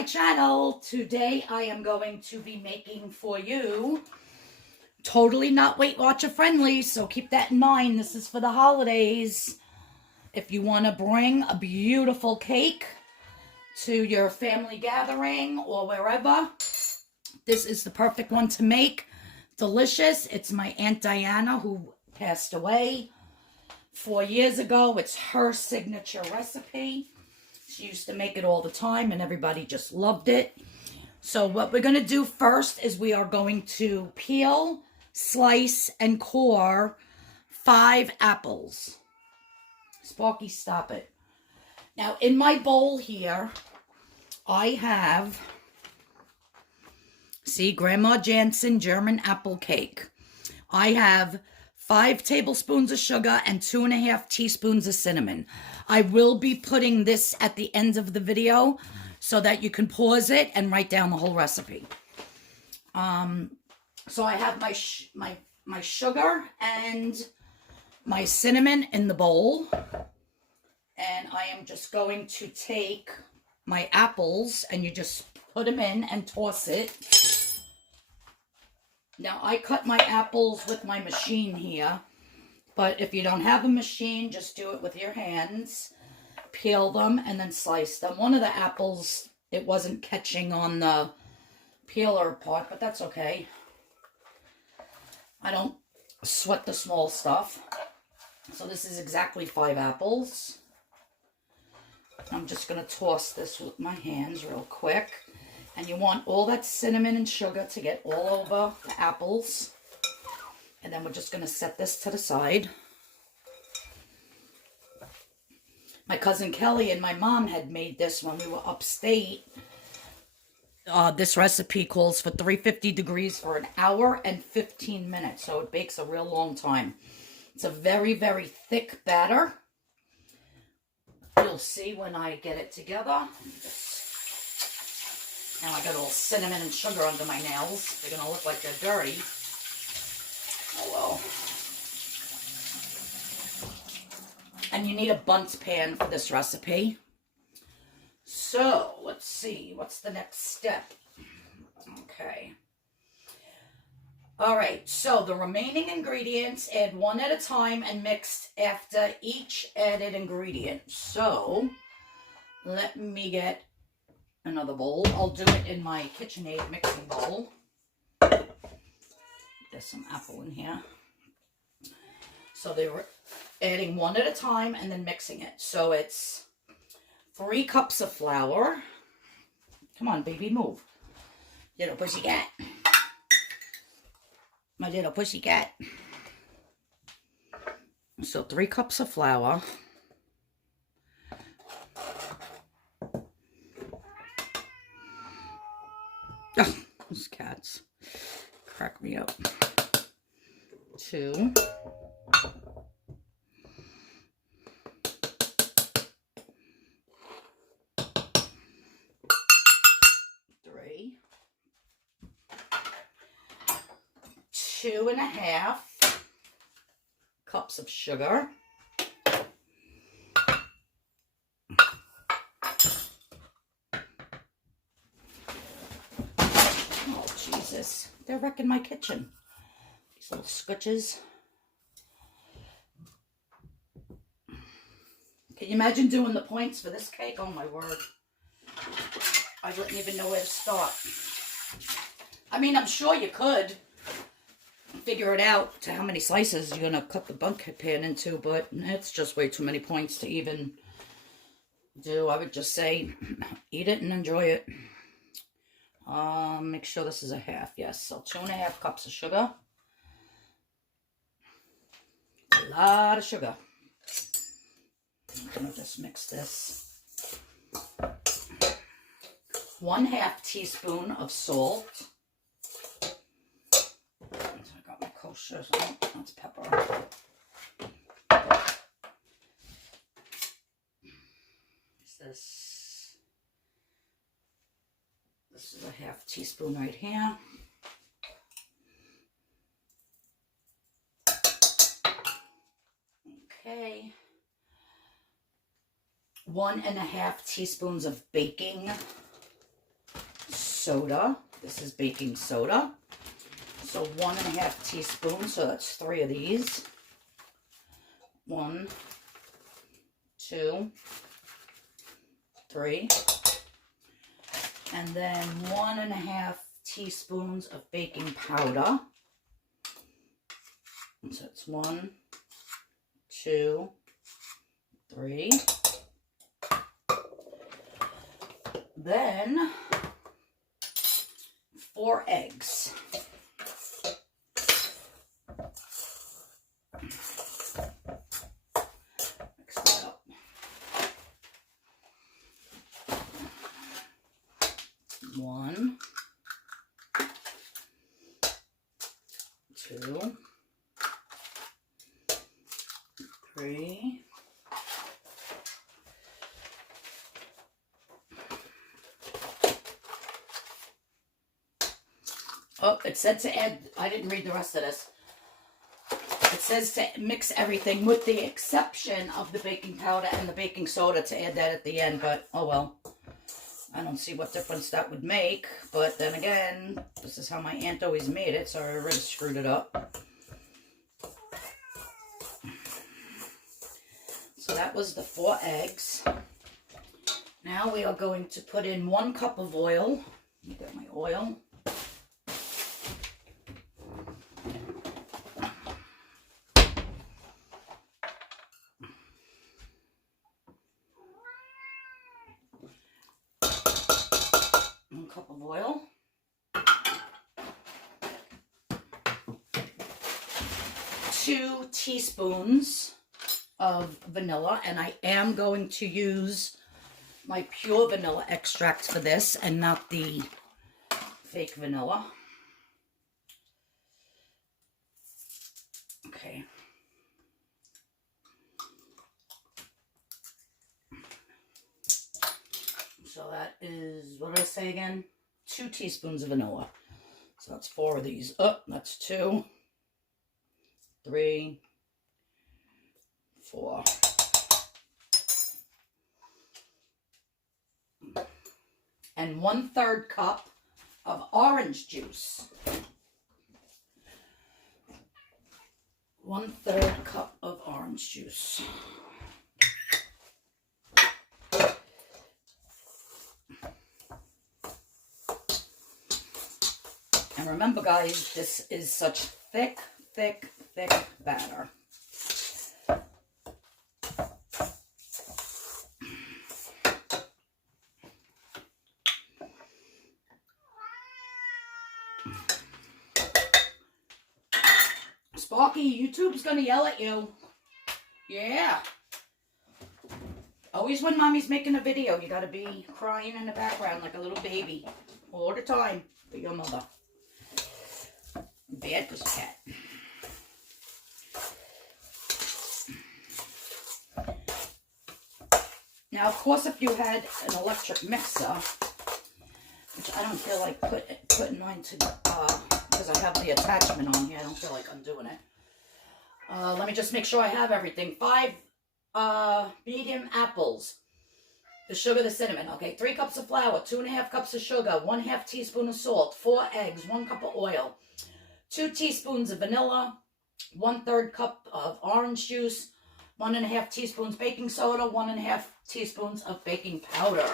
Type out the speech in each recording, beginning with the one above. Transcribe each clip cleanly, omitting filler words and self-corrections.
my channel. Today I am going to be making for you, totally not Weight Watcher friendly, so keep that in mind. This is for the holidays. If you want to bring a beautiful cake to your family gathering or wherever, this is the perfect one to make. Delicious. It's my Aunt Diana, who passed away 4 years ago. It's her signature recipe. She used to make it all the time and everybody just loved it. So what we're going to do first is we are going to peel, slice, and core 5 apples. Sparky, stop it. Now in my bowl here, I have, see, Grandma Jansen German apple cake. I have 5 tablespoons of sugar and 2.5 teaspoons of cinnamon. I will be putting this at the end of the video so that you can pause it and write down the whole recipe. So I have my sugar and my cinnamon in the bowl. And I am just going to take my apples and you just put them in and toss it. Now, I cut my apples with my machine here, but if you don't have a machine, just do it with your hands. Peel them and then slice them. One of the apples, it wasn't catching on the peeler part, but that's okay. I don't sweat the small stuff. So this is exactly 5 apples. I'm just going to toss this with my hands real quick. And you want all that cinnamon and sugar to get all over the apples. And then we're just going to set this to the side. My cousin Kelly and my mom had made this when we were upstate. This recipe calls for 350 degrees for an hour and 15 minutes. So it bakes a real long time. It's a very, very thick batter. You'll see when I get it together. Now I got all cinnamon and sugar under my nails. They're going to look like they're dirty. Oh well. And you need a bundt pan for this recipe. So, let's see. What's the next step? Okay. Alright, so the remaining ingredients, add one at a time and mix after each added ingredient. So, let me get another bowl. I'll do it in my KitchenAid mixing bowl. There's some apple in here. So they were adding one at a time and then mixing it. So it's 3 cups of flour. Come on, baby, move. Little pussycat. My little pussycat. So 3 cups of flour. Oh, those cats crack me up. 2. 3. 2.5 cups of sugar. Oh, Jesus. They're wrecking my kitchen. These little scutches. Can you imagine doing the points for this cake? Oh, my word. I wouldn't even know where to start. I mean, I'm sure you could figure it out to how many slices you're going to cut the bundt pan into, but it's just way too many points to even do. I would just say eat it and enjoy it. Make sure this is a half. Yes, so 2.5 cups of sugar. A lot of sugar. I'm going to just mix this. 1/2 teaspoon of salt. I got my kosher. Oh, that's pepper. This is a 1/2 teaspoon right here. Okay. 1.5 teaspoons of baking soda. This is baking soda. So 1.5 teaspoons, so that's 3 of these. 1, 2, 3. And then 1.5 teaspoons of baking powder. So it's 1, 2, 3. Then 4 eggs. Mix that up. 1, 2, 3. Oh, it said to add, I didn't read the rest of this. It says to mix everything with the exception of the baking powder and the baking soda, to add that at the end, but oh well. I don't see what difference that would make, but then again, this is how my aunt always made it, so I already screwed it up. So that was the 4 eggs. Now we are going to put in 1 cup of oil. Let me get my oil. Cup of oil, 2 teaspoons of vanilla, and I am going to use my pure vanilla extract for this and not the fake vanilla. Okay. So that is, what did I say again? 2 teaspoons of vanilla. So that's 4 of these. Oh, that's 2, 3, 4. And 1/3 cup of orange juice. 1/3 cup of orange juice. And remember, guys, this is such thick, thick, thick batter. Sparky, YouTube's gonna yell at you. Yeah. Always when mommy's making a video, you gotta be crying in the background like a little baby. All the time for your mother. Bad pussycat. Now, of course, if you had an electric mixer, which I don't feel like putting mine to, because I have the attachment on here, I don't feel like undoing it. Let me just make sure I have everything. 5 medium apples, the sugar, the cinnamon. Okay, 3 cups of flour, 2.5 cups of sugar, 1/2 teaspoon of salt, 4 eggs, 1 cup of oil, 2 teaspoons of vanilla, 1/3 cup of orange juice, 1.5 teaspoons baking soda, 1.5 teaspoons of baking powder.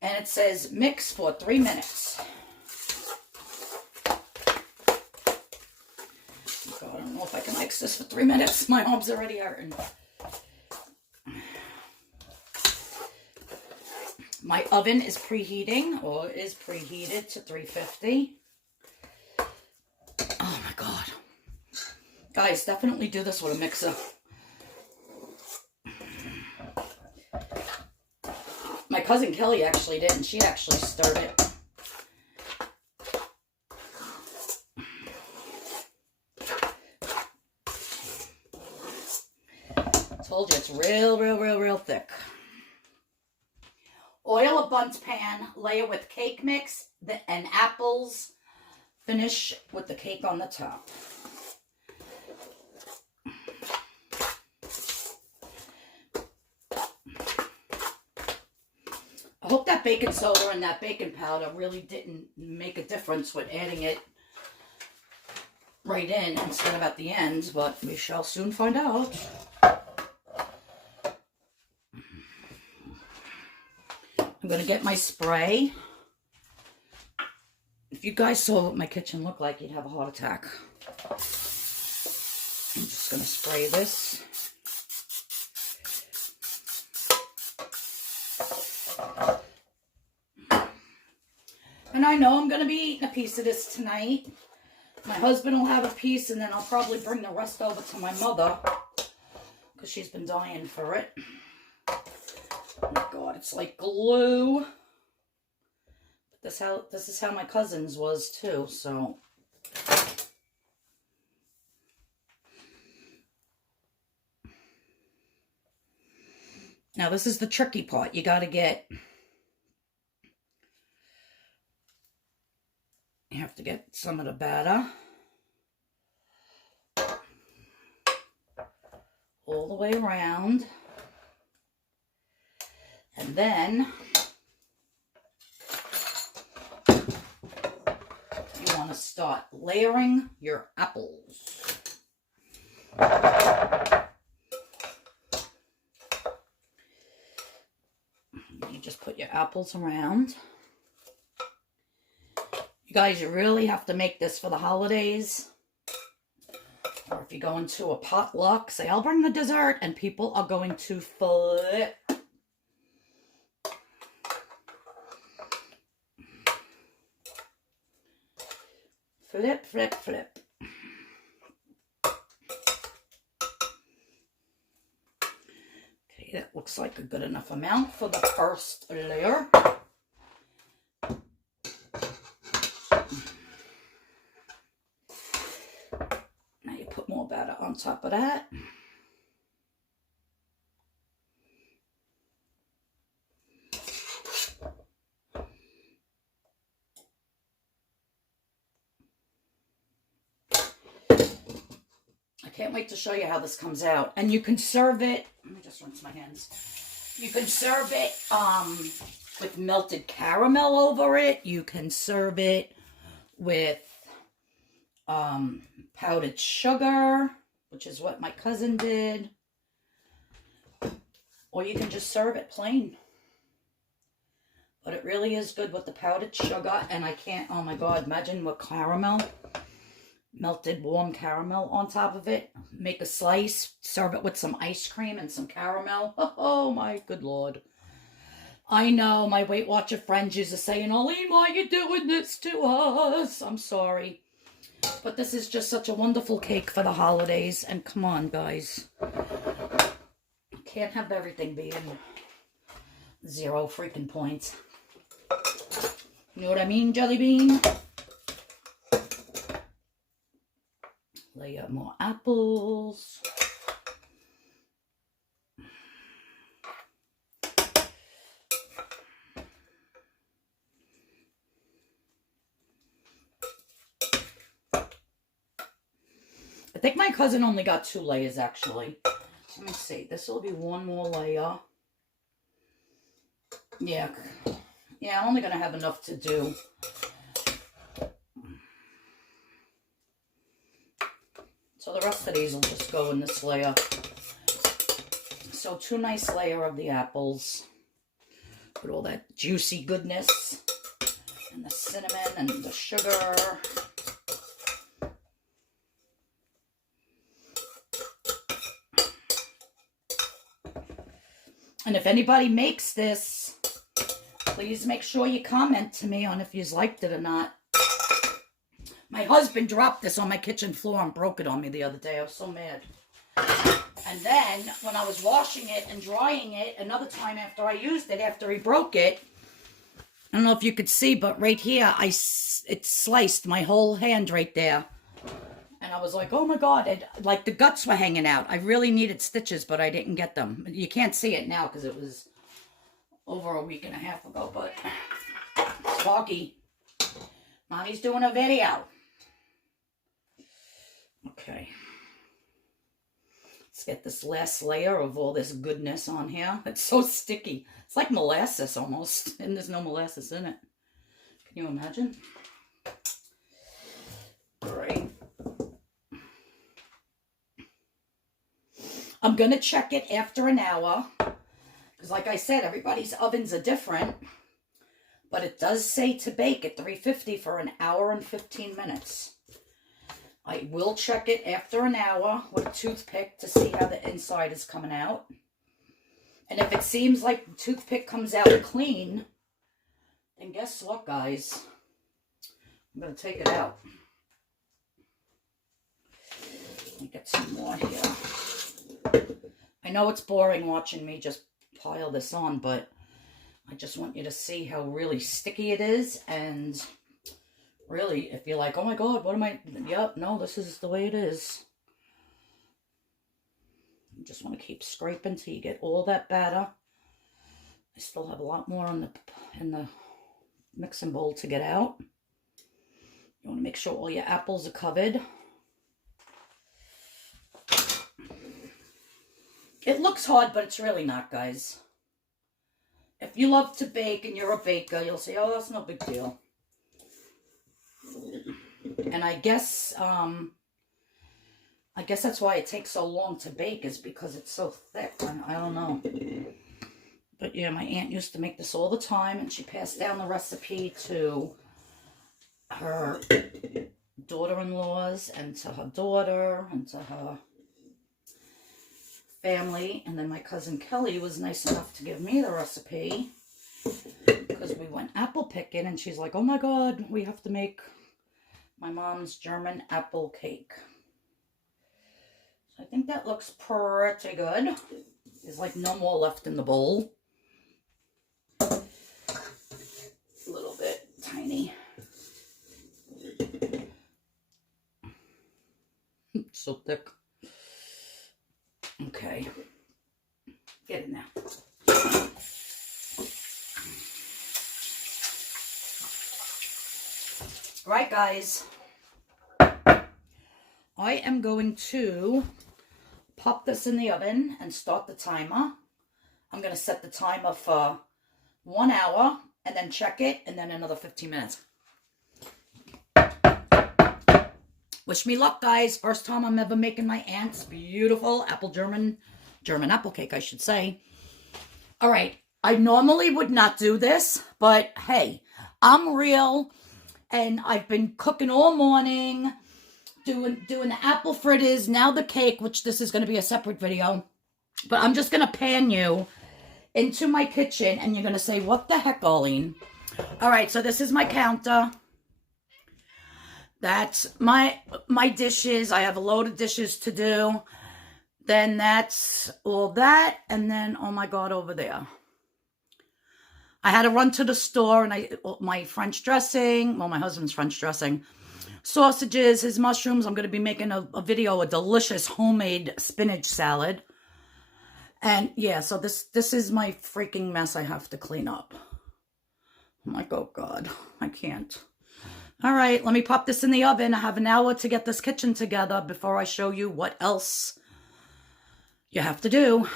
And it says mix for 3 minutes. So I don't know if I can mix this for 3 minutes. My arm's already hurting. My oven is preheating, or is preheated to 350. Oh my God. Guys, definitely do this with a mixer. My cousin Kelly actually did, and she actually stirred it. Told you, it's real thick. Oil a bundt pan, layer with cake mix and apples. Finish with the cake on the top. hope that baking soda and that baking powder really didn't make a difference with adding it right in instead of at the end, but we shall soon find out. I'm going to get my spray. If you guys saw what my kitchen looked like, you'd have a heart attack. I'm just going to spray this. And I know I'm going to be eating a piece of this tonight. My husband will have a piece, and then I'll probably bring the rest over to my mother because she's been dying for it. Oh my God, it's like glue. This is how my cousin's was too, so. Now this is the tricky part. You have to get some of the batter all the way around. And then you want to start layering your apples. You just put your apples around. You guys, you really have to make this for the holidays. Or if you go into a potluck, say, I'll bring the dessert, and people are going to flip. Flip, flip, flip. Okay, that looks like a good enough amount for the first layer. Now you put more batter on top of that. Can't wait to show you how this comes out. And you can serve it, let me just rinse my hands. You can serve it with melted caramel over it. You can serve it with powdered sugar, which is what my cousin did. Or you can just serve it plain. But it really is good with the powdered sugar. And I can't, oh my God, imagine with caramel. Melted warm caramel on top of it. Make a slice, serve it with some ice cream and some caramel. Oh my good Lord. I know my Weight Watcher friends used to say, Arlene, why are you doing this to us? I'm sorry. But this is just such a wonderful cake for the holidays. And come on, guys. Can't have everything being 0 freaking points. You know what I mean, Jelly Bean? Lay up more apples. I think my cousin only got 2 layers actually. Let me see. This will be 1 more layer. Yeah, I'm only going to have enough to do. So the rest of these will just go in this layer. So 2 nice layers of the apples. With all that juicy goodness. And the cinnamon and the sugar. And if anybody makes this, please make sure you comment to me on if you liked it or not. My husband dropped this on my kitchen floor and broke it on me the other day. I was so mad. And then, when I was washing it and drying it, another time after I used it, after he broke it, I don't know if you could see, but right here, it sliced my whole hand right there. And I was like, oh my God, like the guts were hanging out. I really needed stitches, but I didn't get them. You can't see it now because it was over a week and a half ago, but Sparky, Mommy's doing a video. Okay. Let's get this last layer of all this goodness on here. It's so sticky. It's like molasses almost, and there's no molasses in it. Can you imagine? All right. I'm going to check it after an hour. Because like I said, everybody's ovens are different. But it does say to bake at 350 for an hour and 15 minutes. I will check it after an hour with a toothpick to see how the inside is coming out. And if it seems like the toothpick comes out clean, then guess what, guys? I'm going to take it out. Let me get some more here. I know it's boring watching me just pile this on, but I just want you to see how really sticky it is. And really, if you're like, oh my God, what am I? Yep, no, this is the way it is. You just want to keep scraping till you get all that batter. I still have a lot more in the mixing bowl to get out. You want to make sure all your apples are covered. It looks hard, but it's really not, guys. If you love to bake and you're a baker, you'll say, oh, that's no big deal. And I guess that's why it takes so long to bake, is because it's so thick. I don't know. But yeah, my aunt used to make this all the time, and she passed down the recipe to her daughter-in-laws and to her daughter and to her family. And then my cousin Kelly was nice enough to give me the recipe because we went apple picking, and she's like, oh my God, we have to make my mom's German apple cake. So I think that looks pretty good. There's like no more left in the bowl. A little bit tiny. So thick. Okay. Get in there. Right, guys. I am going to pop this in the oven and start the timer. I'm going to set the timer for 1 hour and then check it, and then another 15 minutes. Wish me luck, guys. First time I'm ever making my aunt's beautiful German apple cake, I should say. All right. I normally would not do this, but hey, I'm real, and I've been cooking all morning, doing the apple fritters, now the cake, which this is going to be a separate video. But I'm just going to pan you into my kitchen, and you're going to say, what the heck, Arlene? All right, so this is my counter. That's my dishes. I have a load of dishes to do. Then that's all that. And then, oh my God, over there. I had to run to the store, and my French dressing, well, my husband's French dressing, sausages, his mushrooms. I'm going to be making a video, a delicious homemade spinach salad. And yeah, so this is my freaking mess I have to clean up. I'm like, oh God, I can't. All right, let me pop this in the oven. I have an hour to get this kitchen together before I show you what else you have to do.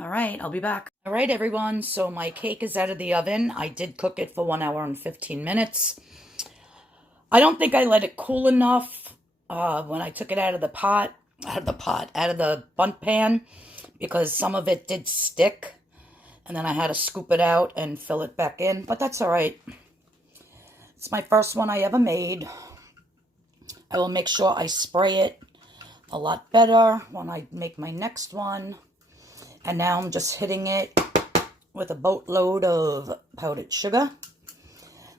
All right, I'll be back. All right, everyone, so my cake is out of the oven. I did cook it for 1 hour and 15 minutes. I don't think I let it cool enough when I took it out of the bundt pan, because some of it did stick, and then I had to scoop it out and fill it back in, but that's all right. It's my first one I ever made. I will make sure I spray it a lot better when I make my next one. And now I'm just hitting it with a boatload of powdered sugar.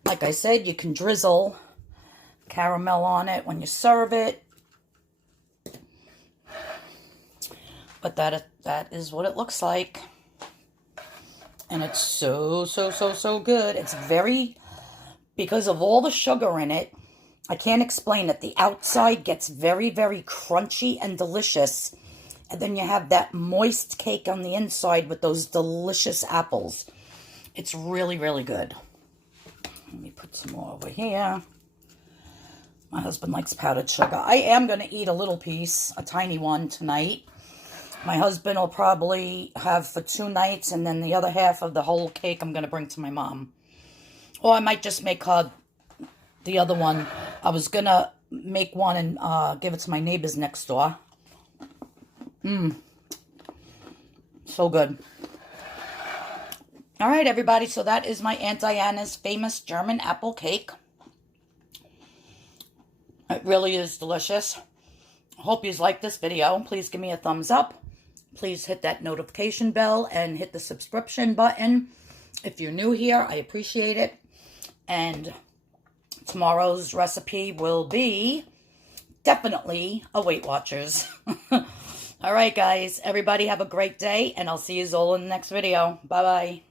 Like I said, you can drizzle caramel on it when you serve it. But that is what it looks like. And it's so good. It's very, because of all the sugar in it, I can't explain it. The outside gets very, very crunchy and delicious. And then you have that moist cake on the inside with those delicious apples. It's really, really good. Let me put some more over here. My husband likes powdered sugar. I am going to eat a little piece, a tiny one tonight. My husband will probably have for 2 nights, and then the other half of the whole cake I'm going to bring to my mom. Or I might just make her the other one. I was going to make one and give it to my neighbors next door. So good. All right, everybody. So that is my Aunt Diana's famous German apple cake. It really is delicious. Hope you like this video. Please give me a thumbs up. Please hit that notification bell and hit the subscription button. If you're new here, I appreciate it. And tomorrow's recipe will be definitely a Weight Watchers. All right, guys. Everybody have a great day, and I'll see you all in the next video. Bye-bye.